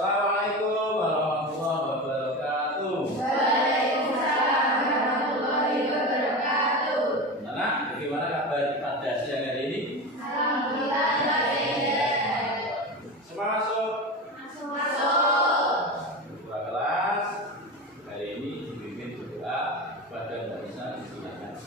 Assalamualaikum warahmatullahi wabarakatuh. Waalaikumsalam warahmatullahi wabarakatuh. Anak, bagaimana kabar pada siang hari ini? Alhamdulillah baik. Semua masuk? Masuk. Ketua kelas hari ini dipimpin berdoa pada Mbak Nisa, disilakan.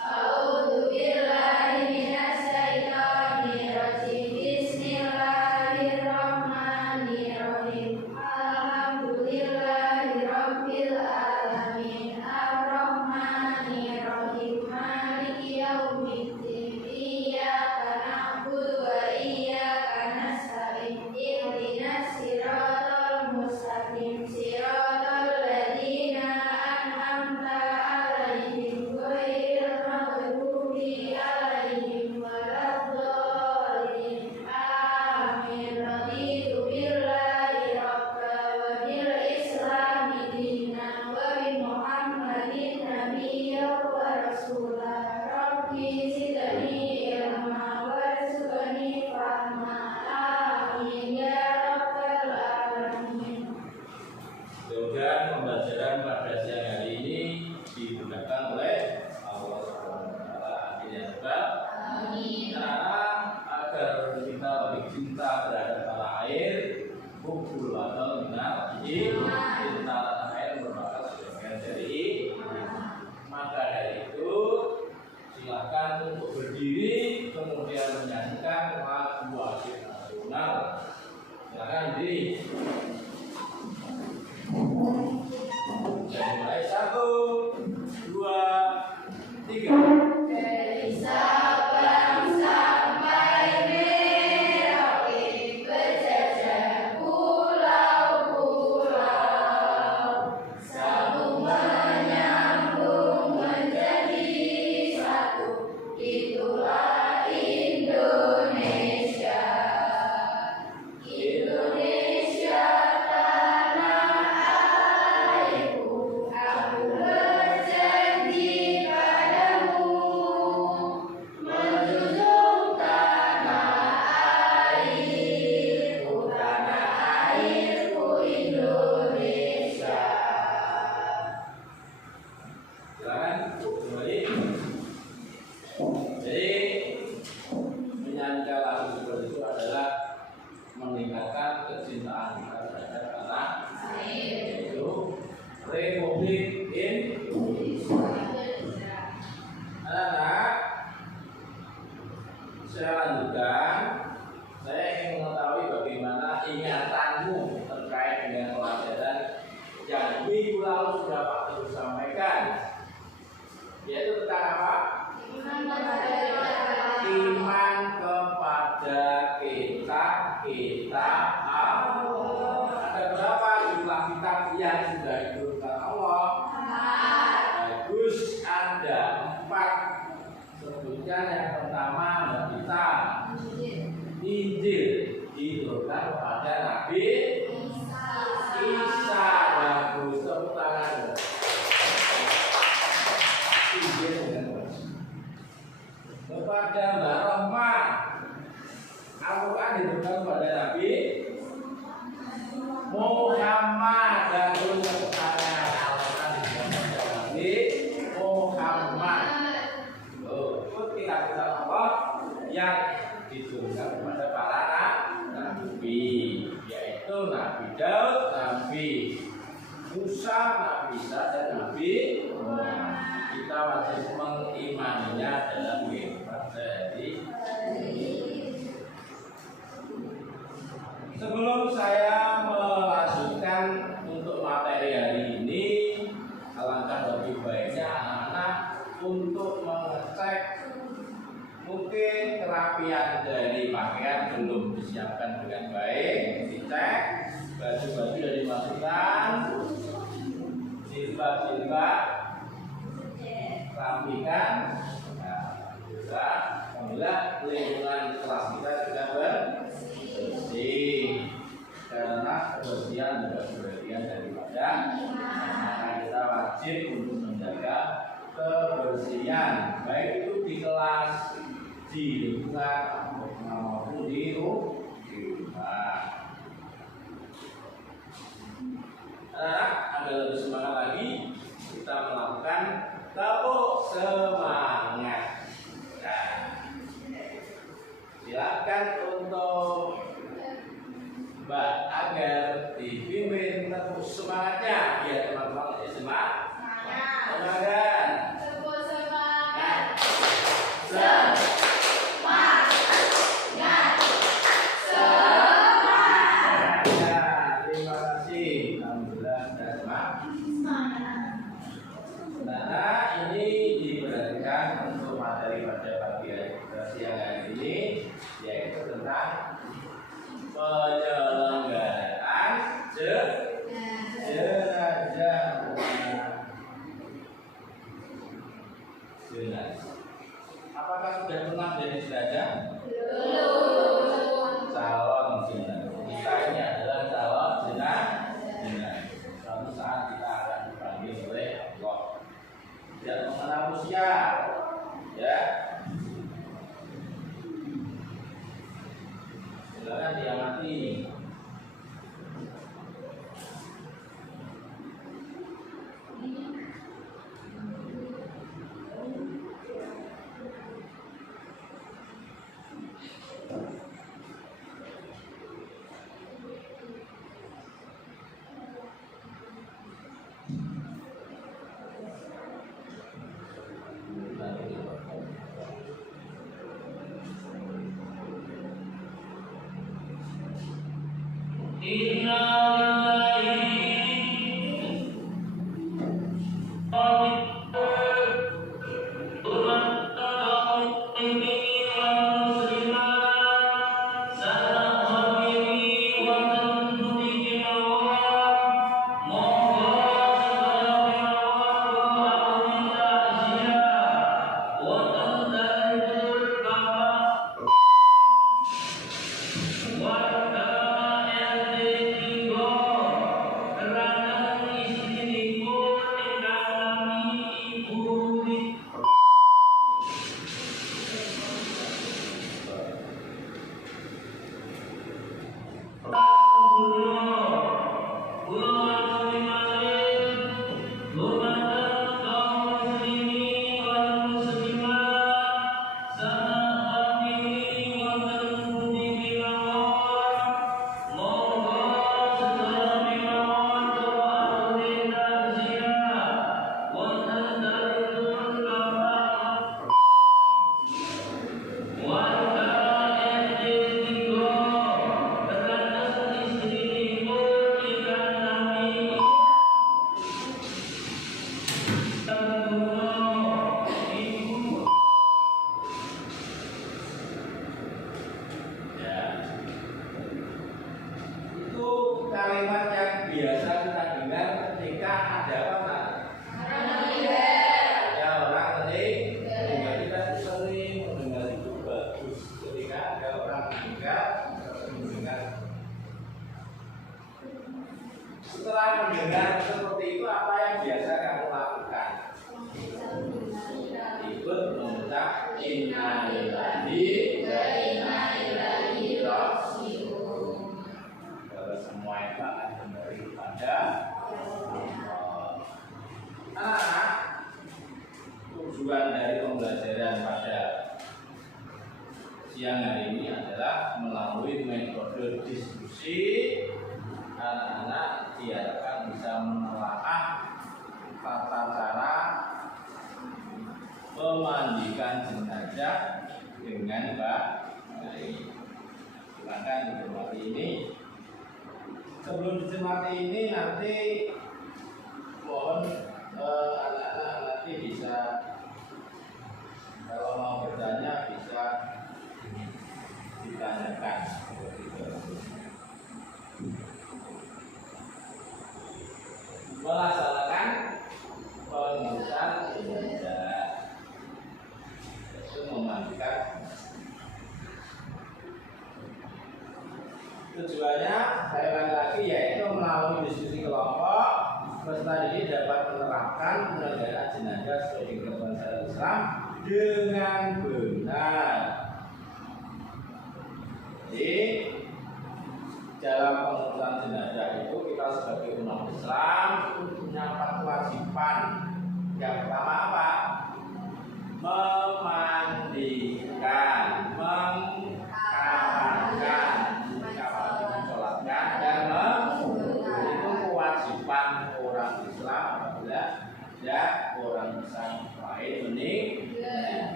A'udzu billahi minasy syaithanir rajim. Bismillahirrahmanirrahim. Alhamdulillahirabbil alamin. Arrahmanirrahim. Maliki yaumiddin. Iyyaka na'budu wa iyyaka nasta'in. Ihdinas siratal mustaqim. Siratal ladzina an'amta 'alaihim ghairil maghdubi 'alaihim waladdallin. Amin. Raditu billahi rabba wa bil islami dinan wa bi Muhammadin nabiyyan wa rasulah. Rabbi zidni ilma warzuqni fahma. Amin ya rabbal alamin. Mudah-mudahan pembelajaran pada siang hari ini digunakan oleh Allah Subhanahu wa taala. Amin ya rabbal Amin. Karena agar kita lebih cinta terhadap tanah air, hubul atau minal cinta tanah air merupakan sebagian dari maka dari itu silakan untuk berdiri kemudian menyanyikan lagu wajib nasional. Silakan berdiri. Dan mulai 1, 2, 3. Dari Sabang sampai Merauke berjajar pulau-pulau, sambung menyambung menjadi satu, itulah Indonesia. Indonesia tanah airku, aku berjanji padamu, menjunjung tanah airku Indonesia. Silakan kembali. Jadi menyanyikan lagu seperti itu adalah meningkatkan kecintaan kita terhadap tanah air, yaitu Republik Indonesia. Anak-anak, saya lanjutkan. Saya ingin mengetahui bagaimana ingatanmu terkait dengan pelajaran yang minggu lalu sudah Pak Guru sampaikan, yaitu tentang apa? Iman kepada kita Allah. Ada berapa jumlah kitab yang sudah diturunkan Allah? Bagus, ada 4. Sebutkan yang pertama kita Injil diturunkan kepada Nabi Isa. Bagus, tepuk tangan. Injil dengan bagus. Kepada Mbak Rohmah, Al-Quran diturunkan kepada Nabi Muhammad. Bagus, tepuk tangan. Al-Quran diturunkan kepada Nabi Muhammad. Ikut kitab-kitab Allah yang diturunkan kepada para nabi, yaitu Nabi Daud, Nabi Musa, Nabi Isa, dan Nabi Muhammad. Kita wajib mengimaninya dalam kehidupan sehari-hari. Sebelum saya melanjutkan untuk materi hari ini, alangkah lebih baiknya anak-anak untuk mengecek mungkin kerapian dari pakaian belum disiapkan dengan baik. Dicek baju-baju sudah dimasukkan, jilbab-jilbab rapikan. Nah, juga alhamdulillah lingkungan kelas kita juga bersih, karena kebersihan juga sebagian daripada maka kita wajib untuk menjaga kebersihan, baik itu di kelas, di lingkungan maupun di rumah. semangat. Nah, silakan untuk Mbak agar dipimpin terus semangatnya biar teman-teman lebih semangat. Semangat. Tepuk semangat. Semangat. Ya, terima kasih. Alhamdulillah sudah semangat. Nah, ini diperhatikan untuk materi pada pagi siang hari ini, yaitu tentang penyelenggaraan jenazah. Apakah sudah pernah menjadi jenazah? Calon jenazah. Kita ini adalah calon jenazah. Suatu saat kita akan dipanggil oleh Allah. Tidak mengenal usia, ya. Silakan diamati. Kalimat yang biasa kita dengar ketika ada apa? Ada orang meninggal. Kita sering mendengar itu bagus. Ketika ada orang meninggal, mendengar. Setelah mendengar seperti itu, apa yang biasa kamu lakukan? Ikut mengucap innalillahi wa inna ilaihi raji'un. Semua yang akan kembali pada anak-anak. Tujuan dari pembelajaran pada siang hari ini adalah melalui metode diskusi anak-anak diharapkan bisa menelaah tata cara memandikan jenazah dengan baik. Silakan dicermati ini. Sebelum dicermati ini nanti mohon anak-anak nanti bisa kalau mau bertanya bisa ditanyakan. Melaksanakan pengurusan jenazah itu memandikan. Tujuannya saya ulangi lagi yaitu melalui diskusi kelompok peserta didik dapat menerapkan penyelenggaraan jenazah sesuai dengan syariat Islam dengan benar. Jadi dalam pengurusan jenazah itu kita sebagai umat Islam punya 4 kewajiban. Yang pertama apa?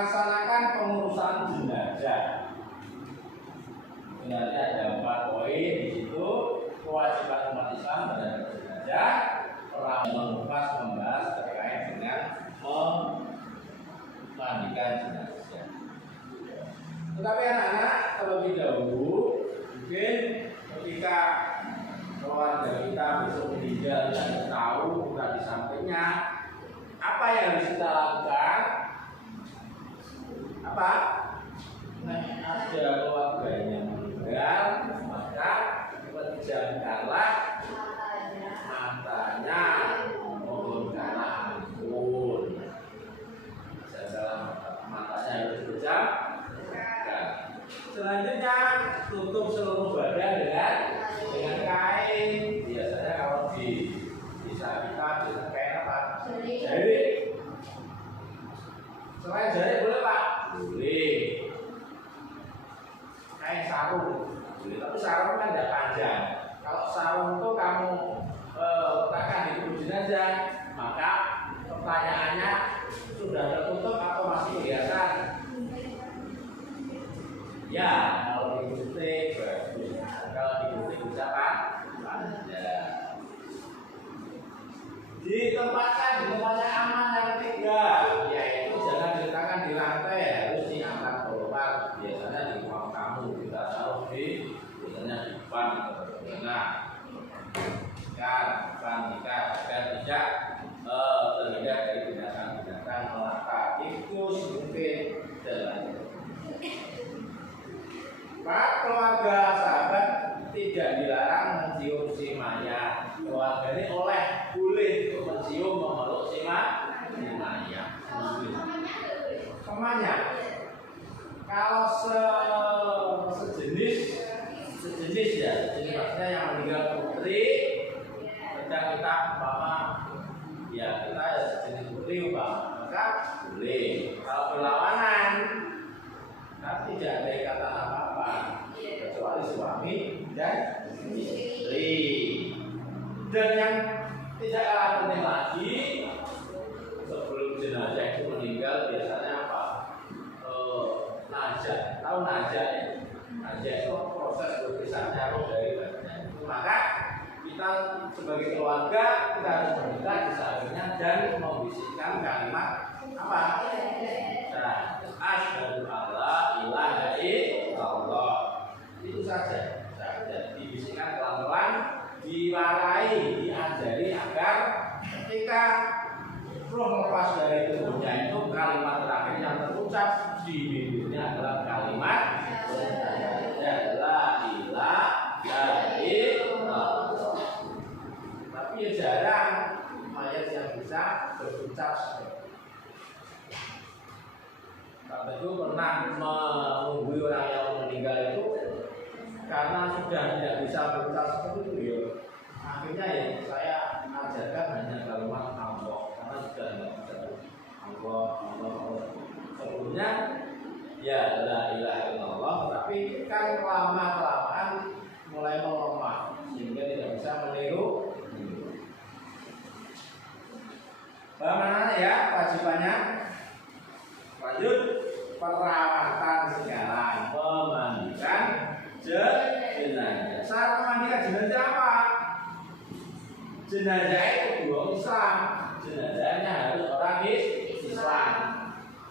melaksanakan pengurusan jenazah. Sebenarnya ada 4 poin di situ. Kewajiban umat Islam terhadap jenazah, orang mengupas membahas terkait dengan memandikan jenazah. Tetapi anak-anak terlebih dahulu mungkin ketika keluarga kita besok meninggal dan tahu bukan di sampingnya, apa yang harus kita lakukan? Apa? Nah, ada keluarganya meninggal, maka pejamkanlah matanya, mohonkanlah ampun. Dalam matanya harus dipejamkan. Selanjutnya tutup seluruh badan dengan kain. Biasanya kalau di desa kita biasanya kain apa? Jari. Selain jari boleh Pak? Boleh. Kain sarung. Boleh. Tapi sarung kan tidak panjang. Kalau sarung itu kamu letakkan di tubuh jenazah, maka pertanyaannya sudah tertutup atau masih kelihatan? Ya, kalau digunting bagus. Kalau digunting bisa panjang. Ditempatkan di tempat yang aman yang ketiga, yaitu jangan diletakkan di lantai, harus diangkat keluar. Biasanya di ruang tamu kita taruh di, biasanya di depan atau di tengah. Agar tidak terhindar dari binatang-binatang melata, tikus mungkin dan lain-lain. Pak, keluarga sahabat tidak dilarang mencium si mayat. Keluarga ini boleh untuk mencium, memeluk si mayat. Temannya, kalau sejenis ya, sejenis maksudnya yang meninggal putri, kita sejenis putri maka boleh. Kalau berlawanan, tapi tidak ada ikatan apa-apa kecuali suami dan istri. Dan yang tidak kalah penting lagi, sebelum jenazah itu meninggal biasanya apa? Najah. Tahu najah ya? Najah itu proses berpisahnya roh dari badan. Maka kita sebagai keluarga kita harus meminta di sampingnya dan membisikkan kalimat apa? Asyhadu alla ilaha illallah. Itu saja. Dibisikkan pelan-pelan, diwarai, diajari agar ketika roh lepas dari tubuhnya itu kalimat terakhir yang terucap di bibirnya adalah kalimat la ilaha illallah. Tapi ya jarang mayat yang bisa berucap seperti itu. Bapak itu pernah mengunggui orang yang meninggal itu karena sudah tidak bisa berucap seperti itu ya. Akhirnya ya saya ajarkan hanya kalimat Allah karena sudah tidak bisa Allah. Sebelumnya ya la ilaha illallah, tapi kan kelamaan mulai melemah sehingga tidak bisa meniru. Bagaimana ya kewajibannya? Lanjut, perawatan segala, memandikan jenazah. Cara memandikan jenazah apa? Jenazah itu dua Islam. Jenazahnya harus orang Islam.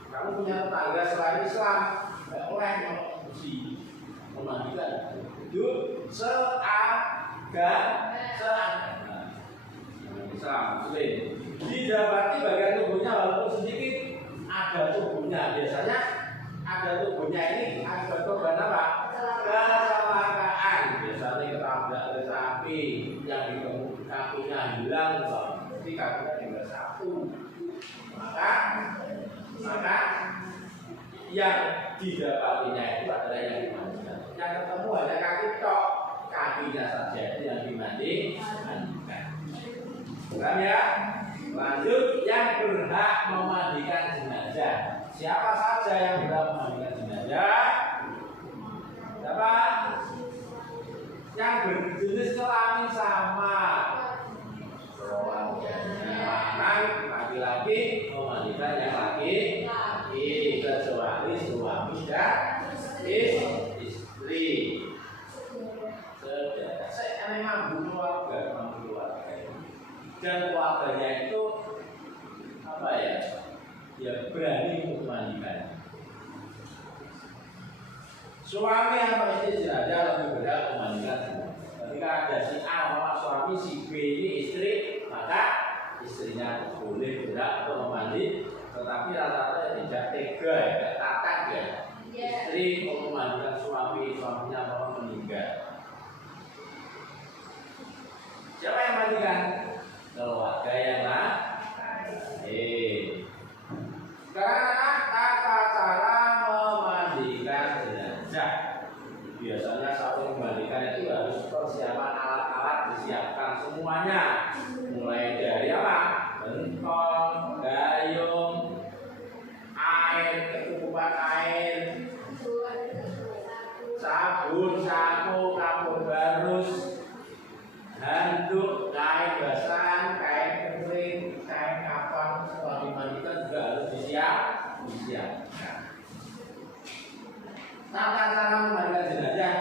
Kamu punya tetangga selain Islam, nggak boleh mesti memandikan. Itu seagama Islam Muslim. Didapati bagian tubuhnya walaupun sedikit ada tubuhnya. Biasanya ada tubuhnya ini ada korban apa? Kecelakaan. Biasanya ketabrak kereta api yang di kakinya hilang, tapi kakinya tinggal satu. Maka yang didapatinya itu adalah yang dimandikan. Yang ketemu hanya kaki tok, kakinya saja itu yang dimandikan. Paham ya? Lanjut, yang berhak memandikan jenazah. Siapa saja yang berhak memandikan jenazah? Siapa? Yang berjenis kelamin sama. Lanang laki-laki memandikan yang laki-laki. dan istri. Saudara, saya memang keluarga, dan keluarganya itu apa ya? Ya berani untuk memandikan. Suami atau istri jenazah lebih berhak memandikan semua. Ketika ada si A sama suami, si B ini istri, maka istrinya boleh berhak untuk memandi. Tetapi rata-rata tidak tega ya, tidak tatak ya. Istri mau memandikan suami, suaminya mau meninggal. Siapa yang mandikan? Keluarga yang sekarang tata cara memandikan jenazah. Biasanya satu memandikan itu harus persiapan alat-alat disiapkan semuanya. Mulai dari apa? Bentol, gayung, air, kecukupan air, sabun, sampo, kapur barus, handuk, kain basah, kain kering, kain kapan, setelah dimandikan juga harus disiapkan. Tata cara memandikan jenazah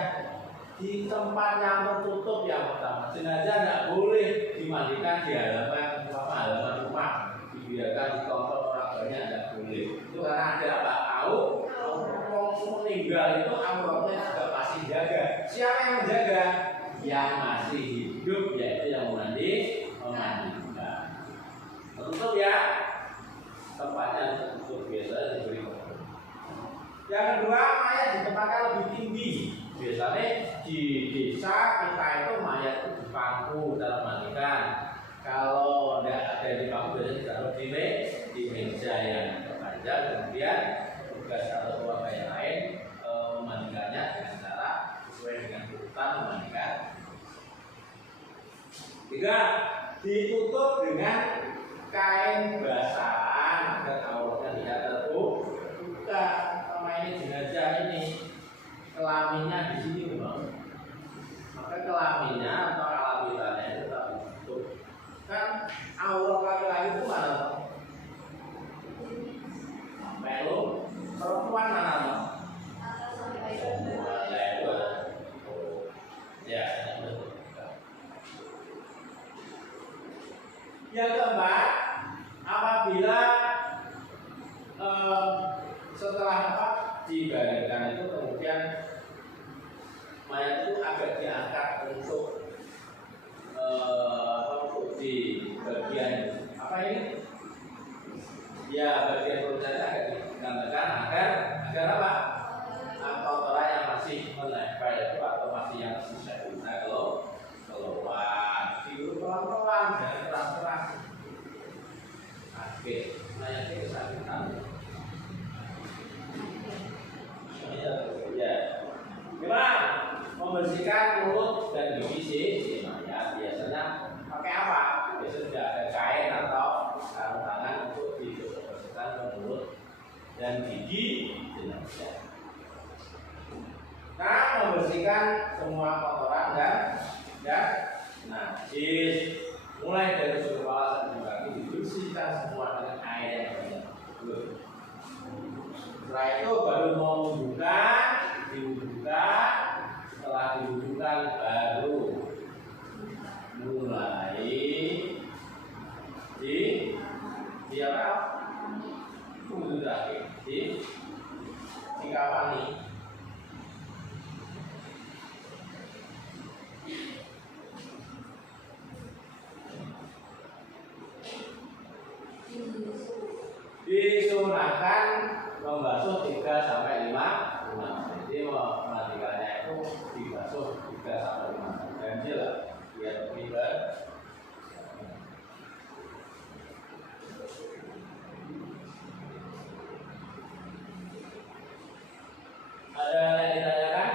di tempat yang tertutup yang pertama. Jenazah tidak boleh dimandikan di halaman rumah, dibiarkan di kantor orang banyak, tidak boleh. Itu karena ada apa? Tahu orang meninggal itu auratnya juga pasti jaga. Siapa yang menjaga? Yang masih hidup, yaitu yang memandikan. Tertutup ya, tempatnya tertutup, biasanya diberi kotor. Yang kedua, mayat ditempatkan lebih tinggi. Biasanya di desa kita itu mayat itu di pangku dalam mandikan. Kalau tidak ada di pangku, biasanya ditaruh di meja yang terpanjang. Kemudian tugas atau keluarga yang lain memandikannya dengan cara sesuai dengan urutan memandikan. Tiga, ditutup dengan kain basahan agar auratnya tidak terbuka. Sama ini jenazah ini kelaminnya di sini memang, maka kelaminnya atau alamitannya itu tak ditutup. Kan aurat laki-laki itu mana? Melu, perempuan mana? Ya. Yang keempat, apabila setelah dibaringkan itu kemudian mayat itu agak diangkat untuk di bagian apa ini? Ya bagian perutnya agak digandakan agar apa? Kotoran yang masih menempel itu atau masih yang sisa kita keluar, diurut pelan-pelan, jangan keras-keras. Oke, mayatnya kesakitan. Ya, gimana? Membersihkan mulut dan gigi si mayat biasanya pakai apa? Biasanya tidak ada kain atau sarung tangan untuk dibersihkan mulut dan gigi jenazah. Nah, membersihkan semua kotoran dan najis, mulai dari ujung kepala sampai kaki dibersihkan semua dengan air yang banyak. Setelah itu baru mau diwudukan. Setelah diwudukan baru mulai di apa? Wudu terakhir di kafani. Disunahkan membasuh 3 sampai 5. Jadi memandikannya itu dibasuh 3 sampai 5 ganjil lah, biar lebih ada yang ditanyakan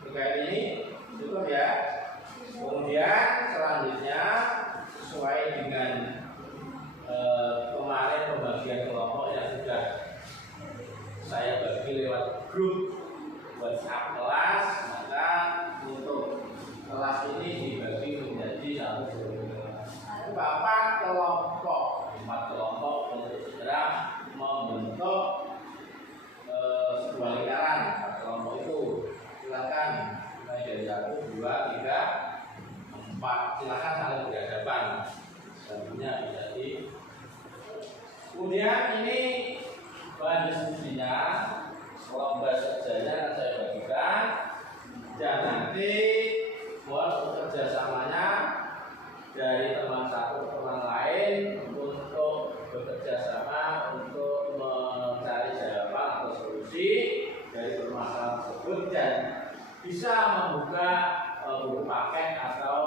terkait ini? Cukup ya. Kemudian selanjutnya sesuai dengan kemarin pembagian kelompok yang sudah saya bagi lewat grup WhatsApp kelas, maka untuk kelas ini dibagi menjadi 4 kelompok, 4 kelompok untuk segera membentuk sebuah lingkaran Kemudian ini bahan diskusinya, lomba saja saya bagikan, dan nanti mohon kerjasamanya dari teman satu ke teman lain untuk bekerja sama untuk mencari jawaban atau solusi dari permasalahan tersebut dan bisa membuka buku paket atau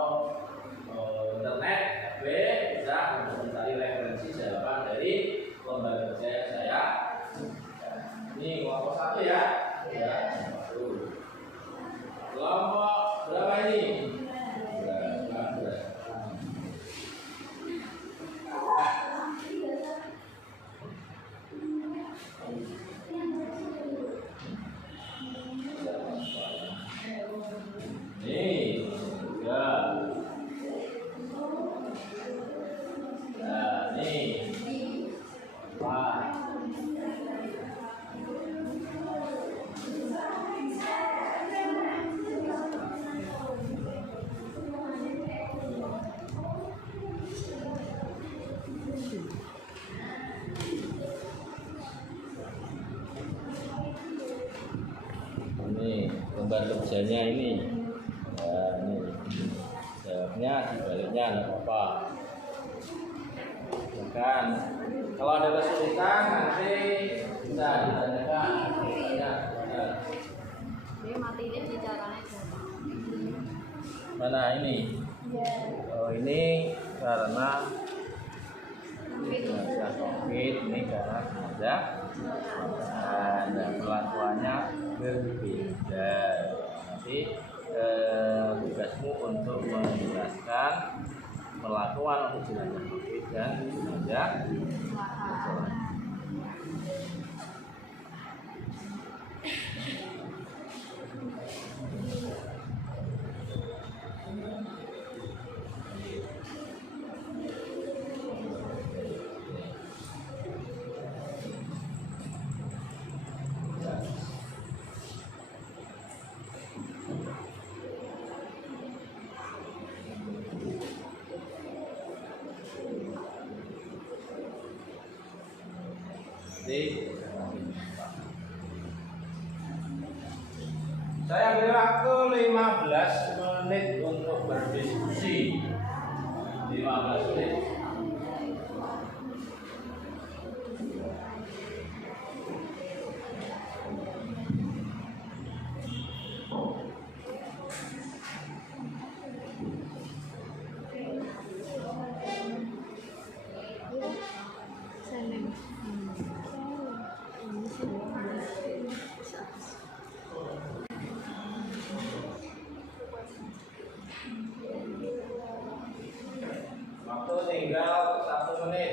internet bisa untuk mencari referensi jawaban dari lomba kerja yang saya. Ini kelompok satu ya. Ya, satu. Kelompok berapa ini? Nih, tiga. Nah, nih, empat. Ini lembar kerjanya ini. Nah, ini jawabnya dibaliknya nggak apa-apa. Kan kalau ada kesulitan nanti bisa ditanyakan. Dia mati dia bicaranya. Mana ini? Oh ini karena jenazah COVID, ini karena jenazah dan perlakuannya berbeda. Nanti tugasmu untuk menjelaskan perlakuan untuk jenazah COVID dan jenazah isolasi. Saya beri waktu 15 menit untuk berdiskusi. 15 menit. Waktu tinggal 1 menit.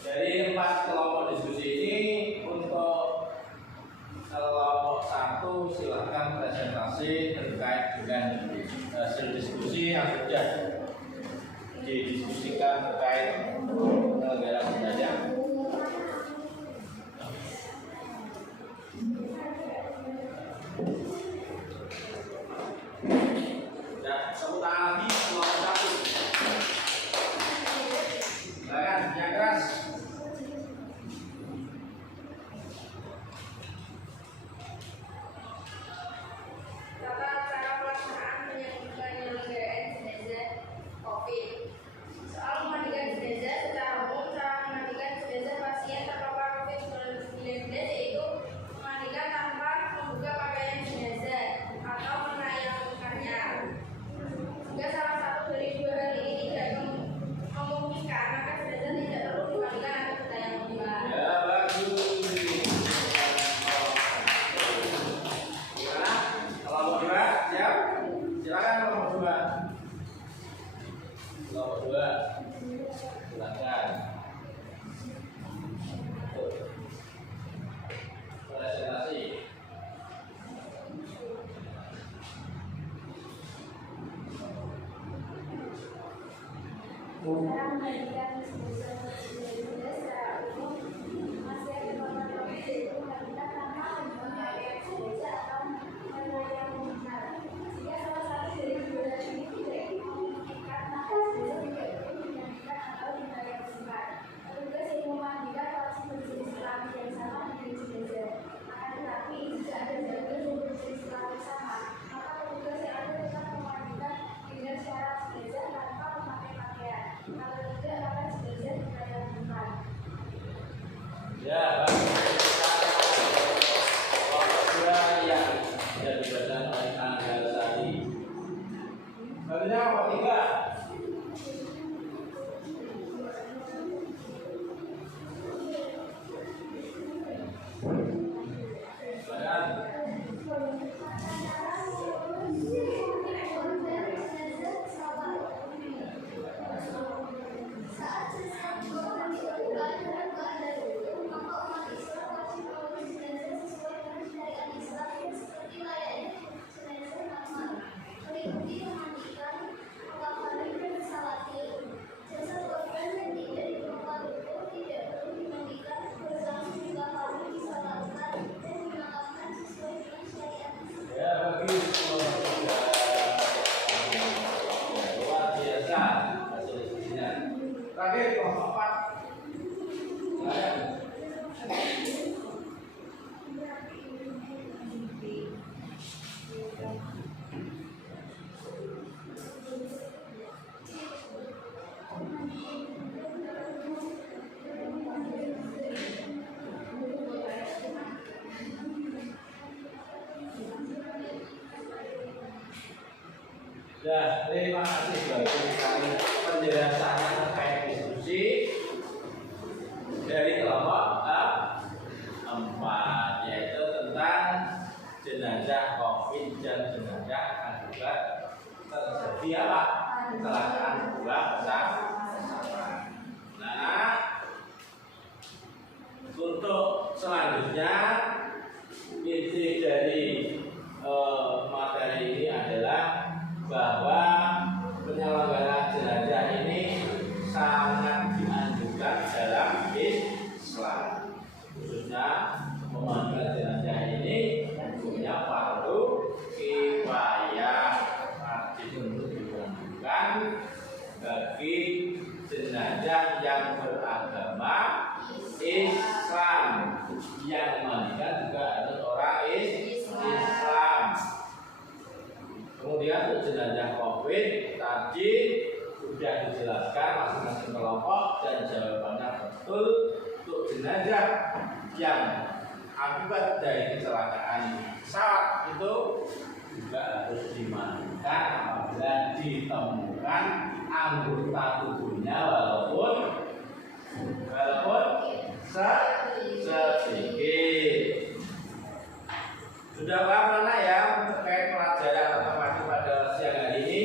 Dari 4 kelompok diskusi ini, untuk kelompok 1 silakan presentasi terkait dengan hasil diskusi yang sudah didiskusikan terkait negara belajar. Dan tepuk tangan lagi kelompok 1. Silakan yang keras. Tata cara pelaksanaan penyelenggaraan jenazah COVID. Soal memandikan jenazah Kelompok 2, silakan. Presentasi. Cara membagikan secara umum masih ada beberapa yaitu kita karena menggunakan sengaja atau menggunakan benar. Jika salah satu dari kedua ini tidak dimungkinkan, maka sengaja tidak perlu digantikan atau dibayar benar. Petugas yang memandikan wajib berjenis kelamin yang sama dengan sengaja. Akan tetapi jika ada jaminan yang berjenis kelamin sama, maka petugas yang ada tetap memandikan dengan syarat sengaja tanpa memakai pakaian. Kalau tidak akan sengaja dibayar benar. Ya, kelompok 2 yang sudah dibacakan oleh Angga tadi. Selanjutnya kelompok 3. Ya, bagi kelompok 3 luar biasa hasil diskusinya. Terakhir kelompok 4. Ya, terima kasih bagi penjelasannya terkait diskusi dari kelompok 4, yaitu tentang jenazah COVID dan jenazah akibat terjadi apa? Kecelakaan buah pesawat. Nah, untuk selanjutnya inti dari materi ini adalah bahwa penyelenggaraan jenazah ini sangat dianjurkan dalam Islam, khususnya memandikan jenazah ini punya fardu kifayah, wajib untuk dimandikan bagi jenazah yang beragama Islam. Yang memandikan juga harus orang Islam. Kemudian untuk jenazah COVID tadi sudah dijelaskan masing-masing kelompok dan jawabannya betul. Untuk jenazah yang akibat dari kecelakaan pesawat itu juga harus dimandikan apabila ditemukan anggota tubuhnya walaupun sedikit. Sudah paham mana ya terkait pelajaran matematika pada siang hari ini?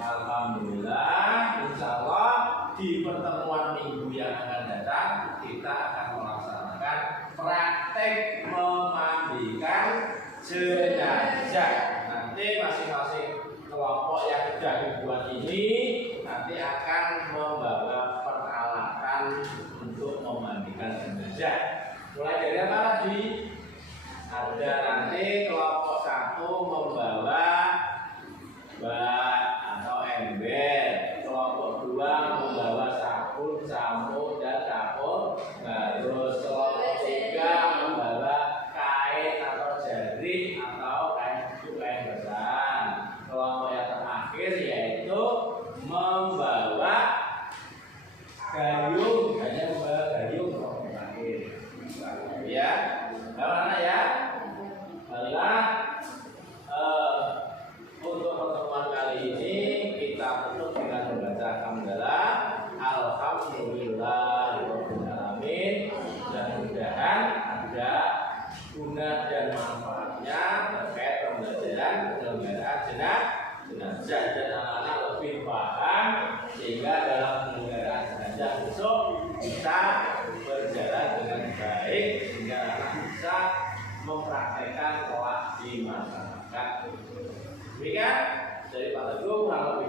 Alhamdulillah, insya Allah di pertemuan minggu yang akan datang kita akan melaksanakan praktek memandikan jenazah. Nanti masing-masing kelompok yang sudah dibuat ini nanti akan membawa peralatan untuk memandikan jenazah. Mulai dari apa lagi? Ada nanti kelompok 1 membawa bat atau ember, kelompok 2 membawa sabun, sampo dan kapur, terus kelompok 3 membawa kain atau jaring atau kain besar. Kelompok yang terakhir yaitu membawa gayung, hanya membawa gayung kelompok terakhir. Ya, mana ya? Adalah mempraktekkan kelak di masyarakat. Demikian dari Pak Teguh, hal